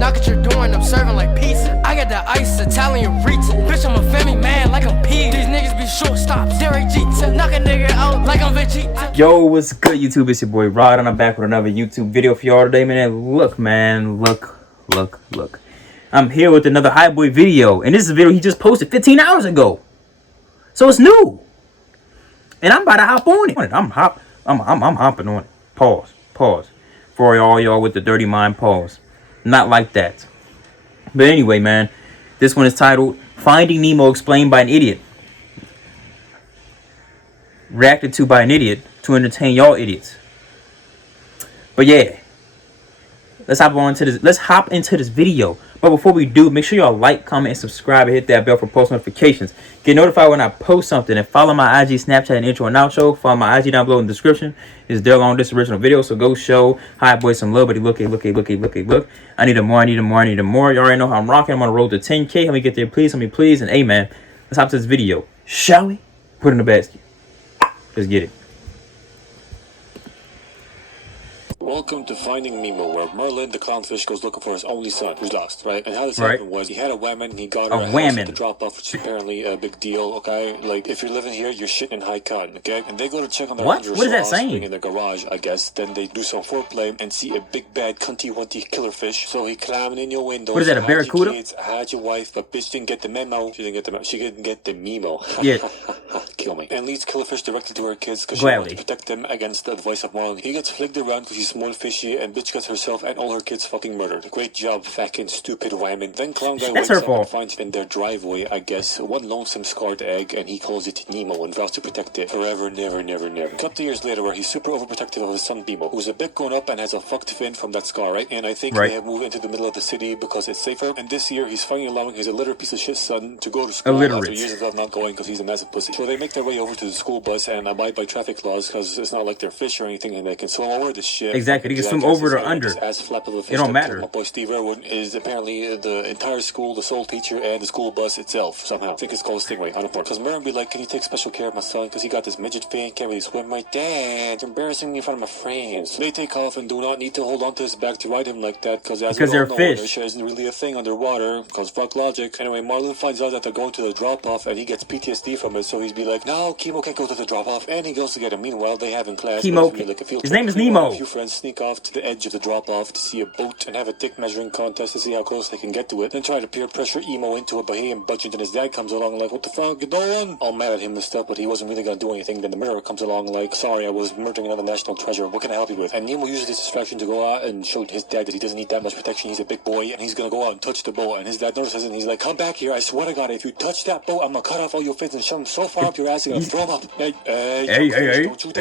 Knock at your door and I'm serving like pizza. I got the ice, Italian reach. Bitch, I'm a family man like I'm P. These niggas be shortstops. Derek Jeter. Knock a nigga out like I'm Vegeta. Yo, what's good, YouTube? It's your boy Rod, and I'm back with another YouTube video for y'all today, man. Look, man. Look. I'm here with another High Boy video, and this is a video he just posted 15 hours ago. So it's new. And I'm about to hop on it. I'm hopping on it. Pause. For all y'all with the dirty mind, pause. Not like that. But anyway, man, this one is titled Finding Nemo Explained by an Idiot. Reacted to by an idiot to entertain y'all idiots. But yeah, let's hop into this video. But before we do, make sure y'all like, comment, and subscribe, and hit that bell for post notifications. Get notified when I post something, and follow my IG, Snapchat, and intro and outro. Follow my IG down below in the description. It's there along this original video, so go show High Boy some love. But look. I need more. You already know how I'm rocking. I'm on the road to 10K. Help me get there, please. Help me, please. And amen. Let's hop to this video, shall we? Put it in the basket. Let's get it. Welcome to Finding Nemo, where Merlin, the clownfish, goes looking for his only son, who's lost, right? And how this happened was, he had a whammon, he got her a house at the drop-off, which is apparently a big deal, okay? Like, if you're living here, you're shitting in high cotton, okay? And they go to check on their What is that saying? in their garage, I guess. Then they do some foreplay and see a big, bad, cunty-wunty killer fish. So he climbing in your window. What is that, a barracuda? I had your wife, but bitch didn't get the memo. She didn't get the memo. Yeah. Kill me. And leads killerfish directly to her kids because she wants to protect them against the advice of Marlin. He gets flicked around because he's small fishy, and bitch gets herself and all her kids fucking murdered. Great job, fucking stupid whammon. Then clown guy wakes up and finds in their driveway, I guess, one lonesome scarred egg, and he calls it Nemo and vows to protect it forever, never. Cut to years later, where he's super overprotective of his son Nemo, who's a bit grown up and has a fucked fin from that scar, right? And I think they have moved into the middle of the city because it's safer. And this year, he's finally allowing his illiterate piece of shit son to go to school after years of not going because he's a massive pussy. So they make their way over to the school bus and abide by traffic laws because it's not like they're fish or anything, and they can swim over this shit. Exactly, they can swim over or under. It don't matter. My boy Steve Irwin is apparently the entire school, the sole teacher, and the school bus itself somehow. I think it's called Stingray, I don't know. Because Merlin be like, can you take special care of my son because he got this midget fin, can't really swim. My dad, you're embarrassing me in front of my friends. They take off and do not need to hold on to his back to ride him like that because they're fish. Isn't really a thing underwater because fuck logic. Anyway, Marlin finds out that they're going to the drop-off and he gets PTSD from it, so he's be like, no, Chemo can't go to the drop-off, and he goes to get him. Meanwhile, they have in class his name is Nemo. A few friends sneak off to the edge of the drop-off to see a boat and have a dick measuring contest to see how close they can get to it, then try to peer pressure Emo into a Bahamian budget, and his dad comes along like, what the fuck you doing? All mad at him and stuff, but he wasn't really gonna do anything. Then the mirror comes along like, sorry, I was murdering another national treasure, what can I help you with? And Nemo uses this distraction to go out and show his dad that he doesn't need that much protection. He's a big boy and he's gonna go out and touch the boat, and his dad notices it and he's like, come back here, I swear to God, if you touch that boat, I'm gonna cut off all your fins and shove them so far up your ass you're gonna throw them up. Hey,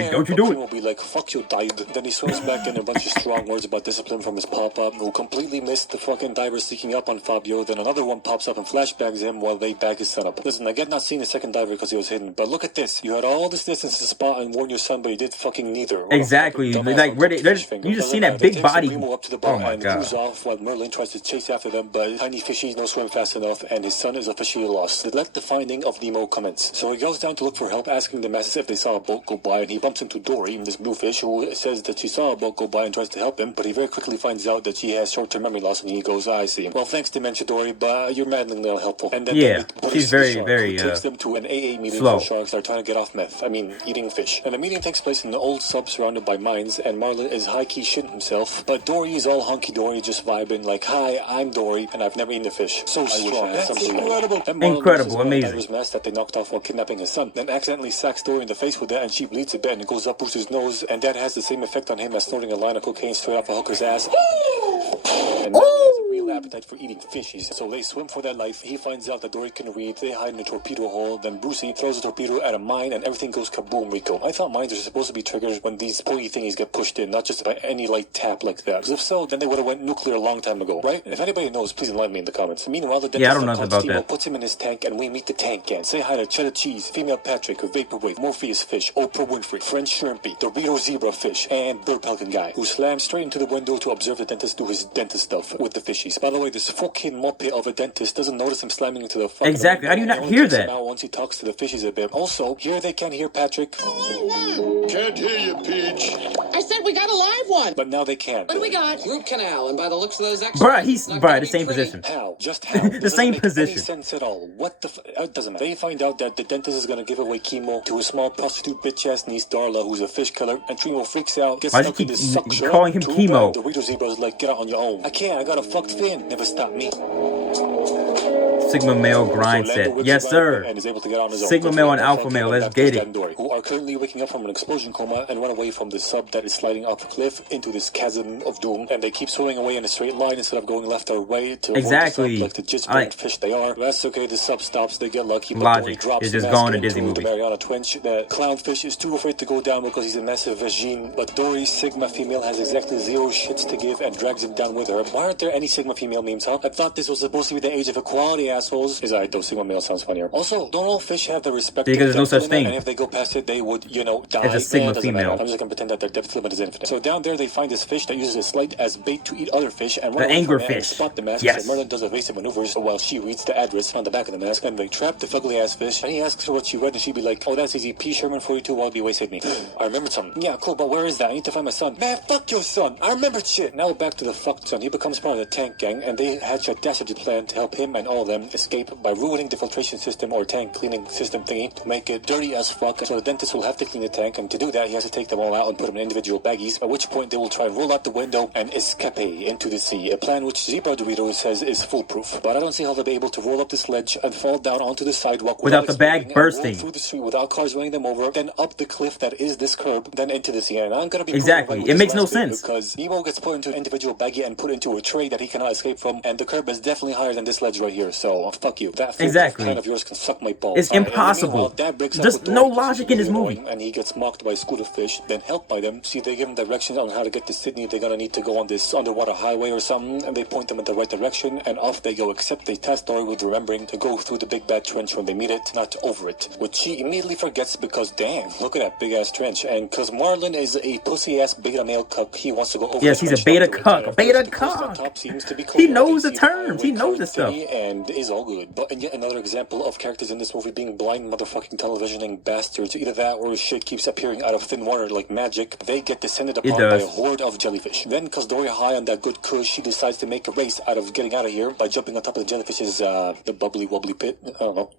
don't you do it. Emo will be like, fuck you, died. Then he swims back in a bunch of strong words about discipline from his pop-up, who completely missed the fucking diver sneaking up on Fabio. Then another one pops up and flashbangs him while they bag his son up. Listen, I get not seeing the second diver because he was hidden, but look at this. You had all this distance to spot and warn your son, but you did fucking neither. Exactly. Like, you just seen that big body. Up to the boat my and God. cruise off while Merlin tries to chase after them, but tiny fishies don't swim fast enough, and his son is officially lost. Let the finding of Nemo commence. So he goes down to look for help, asking the masses if they saw a boat go by, and he bumps into Dory, this bluefish, who says that she saw a boat go by and tries to help him, but he very quickly finds out that she has short-term memory loss, and he goes, I see. Well, thanks Dementia Dory, but you're maddeningly unhelpful. And then she's very takes them to an AA meeting for sharks that are trying to get off meth. Eating fish. And the meeting takes place in the old sub surrounded by mines, and Marlin is high-key shitting himself, but Dory is all hunky-dory, just vibing like, hi, I'm Dory, and I've never eaten a fish. So strong. That's incredible. Incredible, amazing. Diver's mask that they knocked off while kidnapping his son, then accidentally sacks Dory in the face with it, and she bleeds a bit, and it goes up Bruce's nose, and that has the same effect on him as snorting a line of cocaine straight off a hooker's ass. And now he has a real appetite for eating fishies, so they swim for their life. He finds out that Dory can read, they hide in a torpedo hole, then Brucey throws a torpedo at a mine, and everything goes kaboom, Rico. I thought mines are supposed to be triggered when these pointy thingies get pushed in, not just by any light tap like that. Because if so, then they would have went nuclear a long time ago, right? If anybody knows, please enlighten me in the comments. Meanwhile, the dentist puts him in his tank, and we meet the tank gang. Say hi to Cheddar Cheese, Female Patrick, Vaporwave, Morpheus Fish, Oprah Winfrey, French Shrimpy, Dorito Zebra Fish, and Bird Pelican Guy, who slams straight into the window to observe the dentist do his dentist stuff with the fishies. By the way, this fucking muppet of a dentist doesn't notice him slamming into the fucking Exactly. How do you not hear that? Now once he talks to the fishies a bit. Also, here they can't hear Patrick. Can't hear you, Peach. I said we got a live one. But now they can't. What do we got? Root canal, and by the looks of those extras, Bruh, he's it's not gonna the be same pretty. position. How? Just how? The same Doesn't make position. any sense at all. What the it doesn't matter. They find out that the dentist is gonna give away chemo to a small prostitute bitch-ass niece, Darla, who's a fish killer, and Trimo freaks out, gets Why does stuck he in this keep suction. calling him chemo? Dorito Zebra's like, get out on your own. I can't, I got a fucked fin. Never stop me. Sigma male grind So Lando set. whips Yes, around sir. And is able to get on his own. Sigma But male we and know alpha fucking male. Let's Baptist get it. and Dory, who are currently waking up from an explosion coma and run away from the sub that is sliding off a cliff into this chasm of doom. And they keep swimming away in a straight line instead of going left or right to Exactly. avoid the sub like the jizz-brained fish they are. That's okay. The sub stops. They get lucky. But Logic. Dory drops It's the just mask going to into Disney the movie. Mariana Trench. The clownfish is too afraid to go down because he's a massive vagine. But Dory's Sigma female has exactly zero shits to give and drags him down with her. Why aren't there any Sigma female memes, huh? I thought this was supposed to be the age of equality, assholes. Is alright though. Sigma male sounds funnier. Also, don't all fish have the respect Because to there's no depth such limit, thing. and if they go past it, they would, you know, die. It's a Sigma It doesn't matter. female. I'm just gonna pretend that their depth limit is infinite. So down there, they find this fish that uses its light as bait to eat other fish and run The away anger from it and fish. spot the mask. Yes. So Merlin does evasive maneuvers while she reads the address on the back of the mask, and they trap the fugly ass fish. And he asks her what she read, and she'd be like, "Oh, that's easy. P. Sherman 42 while be wasted me." I remembered something. Yeah, cool, but where is that? I need to find my son. Man, fuck your son. I remembered shit. Now back to the fucked son. He becomes part of the tank gang, and they hatch a dastardly plan to help him and all of them escape by ruining the filtration system or tank cleaning system thingy to make it dirty as fuck. So the dentist will have to clean the tank, and to do that, he has to take them all out and put them in individual baggies. At which point, they will try and roll out the window and escape into the sea. A plan which Zebra Dorito says is foolproof. But I don't see how they'll be able to roll up this ledge and fall down onto the sidewalk Without the bag exploding, and bursting. roll through the street without cars running them over, then up the cliff that is this curb, then into the sea. And I'm gonna be Exactly. proven right with It this makes no last bit sense. because Nemo gets put into an individual baggie and put into a tray that he cannot escape from, and the curb is definitely higher than this ledge right here. So fuck you. That foolproof Exactly. plan of yours can suck my balls. It's And impossible. meanwhile, Dad breaks up There's with Dory no because logic she's in this really movie. and he gets mocked by Scooter Fish, then helped by them. See, they give him directions on how to get to Sydney. They're gonna need to go on this underwater highway or something, and they point them in the right direction, and off they go, except they task Dory with remembering to go through the big bad trench when they meet it, not over it, which she immediately forgets because, damn, look at that big ass trench. And because Marlin is a pussy ass beta male cuck, he wants to go over Yes, the he's a trench, beta not do it. cuck, And of beta course, the person cuck. on top seems to be He cool. knows the They see terms. He highway knows this curve stuff. thingy, and is all good. But and yet another example of characters in this movie being blind motherfucking televisioning bastards. Either that or shit keeps appearing out of thin water like magic. They get descended upon by does. a horde of jellyfish. Then, because Dory high on that good kush, she decides to make a race out of getting out of here by jumping on top of the jellyfish's the bubbly wobbly pit. I don't know.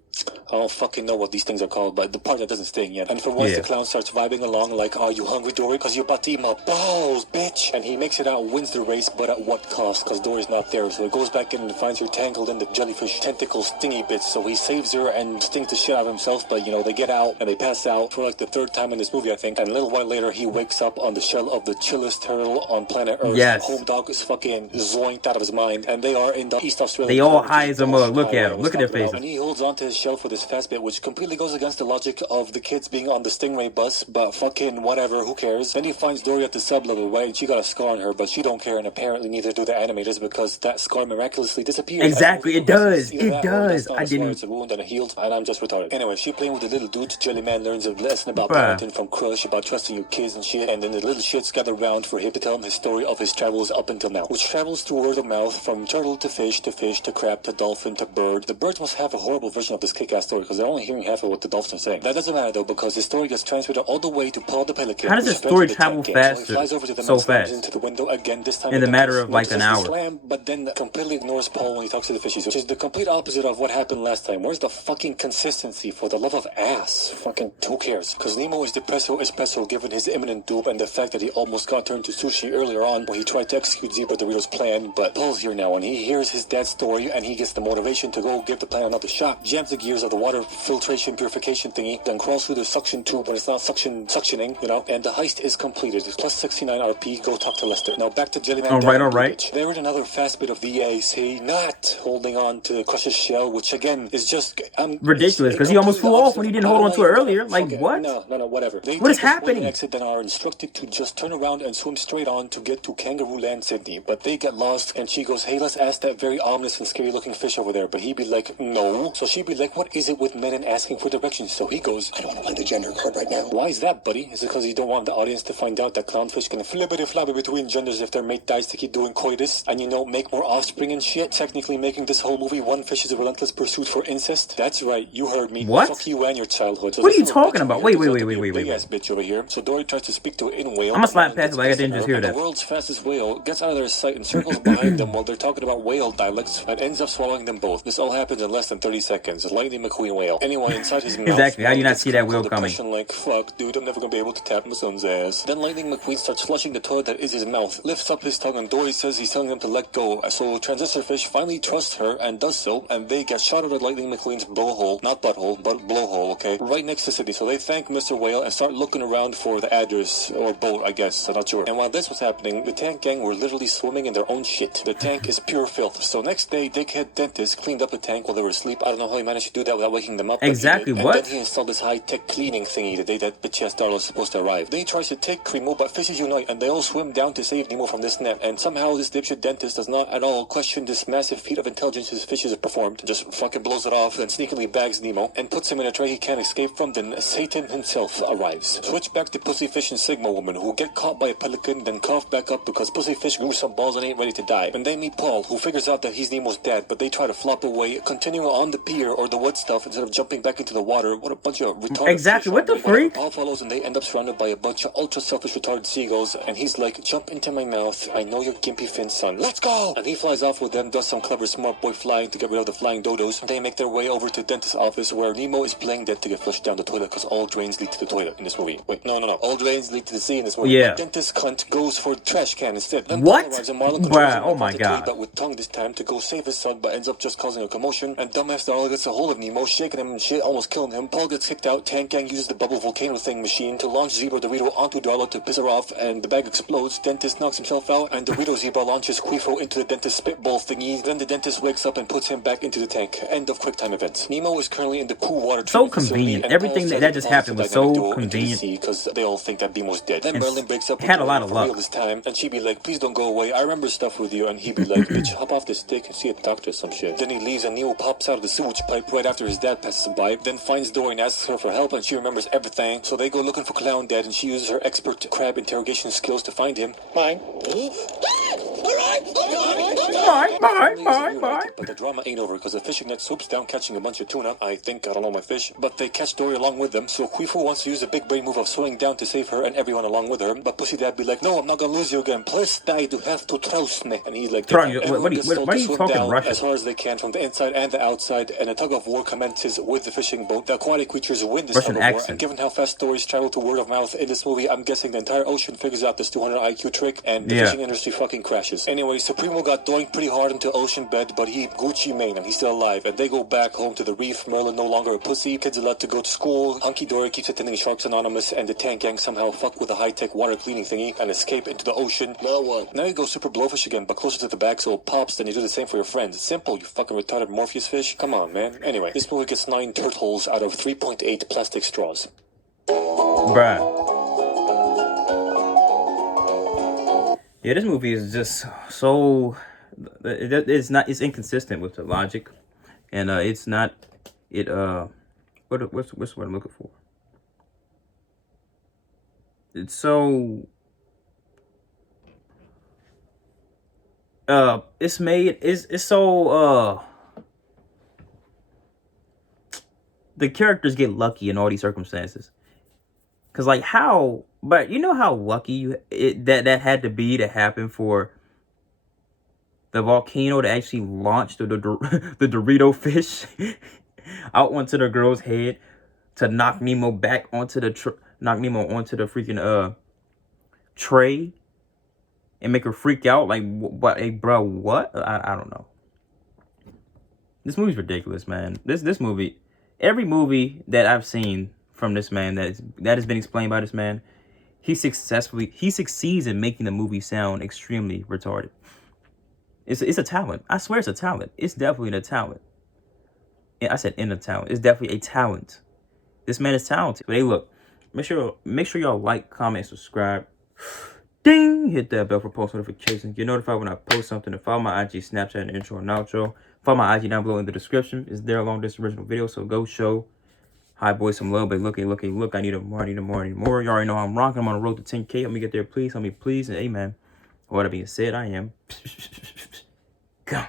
I don't fucking know what these things are called, but the part that doesn't sting yet. And for once, Yeah. the clown starts vibing along like, "Are you hungry, Dory? Because you're about to eat my balls, bitch!" And he makes it out, wins the race, but at what cost? Because Dory's not there. So he goes back in and finds her tangled in the jellyfish tentacle stingy bits. So he saves her and stings the shit out of himself. But you know, they get out and they pass out for like the third time in this movie, I think. And a little while later, he wakes up on the shell of the chillest turtle on planet Earth. Yes. Home dog is fucking zoinked out of his mind, and they are in the East Australian. They all Current, high which as a is mug. the Look at highway I them. was Look at their talking about. faces. And he holds onto his shell for this fast bit, which completely goes against the logic of the kids being on the Stingray bus, but fucking whatever, who cares? Then he finds Dory at the sub level, right? And she got a scar on her, but she don't care, and apparently neither do the animators because that scar miraculously disappears. Exactly, it does. Either It that or does. that's not I a scar, didn't- It's a wound and a healed, and I'm just retarded. Anyway, she playing with the little dude. Jellyman learns a lesson about Bruh. parenting from Crush, about trusting your kids and shit, and then the little shits gather around for him to tell him his story of his travels up until now, which travels through word of mouth from turtle to fish to crab to dolphin to bird. The birds must have a horrible version of this kick-ass story because they're only hearing half of what the dolphins are saying. That doesn't matter though, because his story gets transmitted all the way to Paul the Pelican. How does which his story friends with the travel tank gang. So he faster? flies over to the So man, slams fast? into the window again, this time In the with matter fist, of, like, notices an the hour. Slam, but then completely ignores Paul when he talks to the fishies, which is the complete opposite of what happened last time. Where's the fucking consistency, for the love of ass? Fucking who cares? Because Nemo is depresso espresso given his imminent doom and the fact that he almost got turned to sushi earlier on when he tried to execute Zebra Dorito's plan. But Paul's here now and he hears his dad's story and he gets the motivation to go give the plan another shot. Jams the gears of the water filtration purification thingy, then crawls through the suction tube when it's not suctioning, you know, and the heist is completed. Plus 69 RP, go talk to Lester. Now back to Jellyman. All right, Dad all and right. Bitch. There is another fast bit of the EAC not holding on to Crush's shell, which again is just Ridiculous, because he almost flew off when he didn't hold on to it earlier. Like, what? No, whatever. They What is take a swing happening? Exit, then are instructed to just turn around and swim straight on to get to Kangaroo Land, Sydney. But they get lost, and she goes, "Hey, let's ask that very ominous and scary looking fish over there." But he'd be like, "No." So she'd be like, like, what is it with men and asking for directions? So he goes, I don't want to play the gender card right now. Why is that, buddy? Is it because you don't want the audience to find out that clownfish can flippity-floppy between genders if their mate dies to keep doing coitus and, make more offspring and shit? Technically making this whole movie one fish's relentless pursuit for incest? That's right, you heard me. What? Fuck you and your childhood. So what are you talking about? Wait. Big ass bitch over here. So Dory tries to speak to it in whale. I'm gonna slap past it like I didn't just hear that. The world's fastest whale gets out of their sight and circles behind them while they're talking about whale dialects and ends up swallowing them both. This all happens in less than 30 seconds. Lightning McQueen whale. Anyone inside his mouth. Exactly. How do you not see that whale coming? Like, fuck, dude, I'm never gonna be able to tap my son's ass. Then Lightning McQueen starts flushing the toilet that is his mouth, lifts up his tongue, and Dory says he's telling them to let go. So Transistor Fish finally trusts her and does so, and they get shot out of Lightning McQueen's blowhole, not butthole, but blowhole, okay, right next to Sydney. So they thank Mr. Whale and start looking around for the address or boat, I guess. I'm not sure. And while this was happening, the tank gang were literally swimming in their own shit. The tank is pure filth. So next day, Dickhead Dentist cleaned up the tank while they were asleep. I don't know how he managed to do that without waking them up. Exactly what? And then he installed this high-tech cleaning thingy the day that bitch-ass Darla was supposed to arrive. Then he tries to take Cremo, but fishes unite, and they all swim down to save Nemo from this net. And somehow this dipshit dentist does not at all question this massive feat of intelligence his fishes have performed. Just fucking blows it off and sneakily bags Nemo and puts him in a tray he can't escape from. Then Satan himself arrives. Switch back to Pussyfish and Sigma Woman, who get caught by a pelican, then cough back up because Pussyfish grew some balls and ain't ready to die. And they meet Paul, who figures out that he's Nemo's dad, but they try to flop away, continuing on the pier or the wood stuff instead of jumping back into the water. What a bunch of retarded Exactly, fish. what the freak? Paul follows and they end up surrounded by a bunch of ultra selfish retarded seagulls, and he's like, jump into my mouth, I know you're gimpy fin son, let's go! And he flies off with them, does some clever smart boy flying to get rid of the flying dodos. They make their way over to the dentist's office where Nemo is playing dead to get flushed down the toilet because all drains lead to the toilet in this movie. Wait, no. All drains lead to the sea in this movie. Yeah. The dentist cunt goes for the trash can instead. Then What? Paul arrives and Marlon controls Bruh, him oh off my the God. tree, but with tongue this time to go save his son, but ends up just causing a commotion. And dumbass Darla gets a hold of Nemo, shaking him and shit, almost killing him. Paul gets kicked out. Tank Gang uses the bubble volcano thing machine to launch Zebra Dorito onto Darla to piss her off, and the bag explodes. Dentist knocks himself out, and Dorito Zebra launches Quifo into the dentist's spitball thingy. Then the dentist wakes up and puts him back into the tank. End of QuickTime events. Nemo is currently in the pool water. So convenient. Everything that just happened was so convenient. Because they all think that Nemo's dead. Then And Merlin breaks up with had a lot Dorito of for luck. real this time, and she'd be like, please don't go away. I remember stuff with you. And he'd be like, bitch, hop off this stick and see a doctor or some shit. Then he leaves and Nemo pops out of the sewage pipe right after his dad passes by. Then finds Dory and asks her for help, and she remembers everything. So they go looking for Clown Dad, and she uses her expert crab interrogation skills to find him. Mine. Bye. But the drama ain't over because the fishing net swoops down catching a bunch of tuna. I don't know my fish. But they catch Dory along with them, so Quifo wants to use the big brain move of swimming down to save her and everyone along with her. But Pussy Dad be like, no, I'm not gonna lose you again. Plus, Dad, you have to trust me. And he's like, Bro, everyone what are gets you told to swim talking down Russian? as hard as they can from the inside and the outside, and a tug of war commences with the fishing boat. The aquatic creatures win this Russian tug of war, accent. and given how fast stories travel to word of mouth in this movie, I'm guessing the entire ocean figures out this 200 IQ trick, and the Yeah. fishing industry fucking crashes. Anyway, Supremo got doinked pretty hard into ocean bed, but he Gucci Mane, and he's still alive, and they go back home to the reef. Merlin no longer a pussy, kids allowed to go to school, Hunky Dory keeps attending Sharks Anonymous, and the Tank Gang somehow fuck with a high-tech water cleaning thingy and escape into the ocean. Now what? Now you go super blowfish again, but closer to the back so it pops, then you do the same for your friends. It's simple, you fucking retarded Morpheus fish. Come on, man. Anyway, this movie gets 9 turtles out of 3.8 plastic straws. Bruh. Yeah, this movie is just so... It's inconsistent with the logic. And it's not... What's the word I'm looking for? It's so... It's so... The characters get lucky in all these circumstances. Cause like how, but you know how lucky that had to be to happen for the volcano to actually launch the Dorito fish out onto the girl's head to knock Nemo back onto the freaking tray and make her freak out. Like what? Hey, bro, what? I don't know. This movie's ridiculous, man. This movie, every movie that I've seen from this man that has been explained by this man, he succeeds in making the movie sound extremely retarded. It's a talent. I swear it's a talent. It's definitely a talent. Yeah, I said in a talent. It's definitely a talent. This man is talented. But hey, look, make sure y'all like, comment, subscribe. Ding. ding. Hit that bell for post notifications. Get notified when I post something. And follow my IG, Snapchat, and intro and outro. Follow my IG down below in the description. It's there along this original video. So go show hi boys some love. But look. I need more. You already know how I'm rocking. I'm on the road to 10K. Help me get there, please. Help me, please. And amen. With that being said, I am. Go.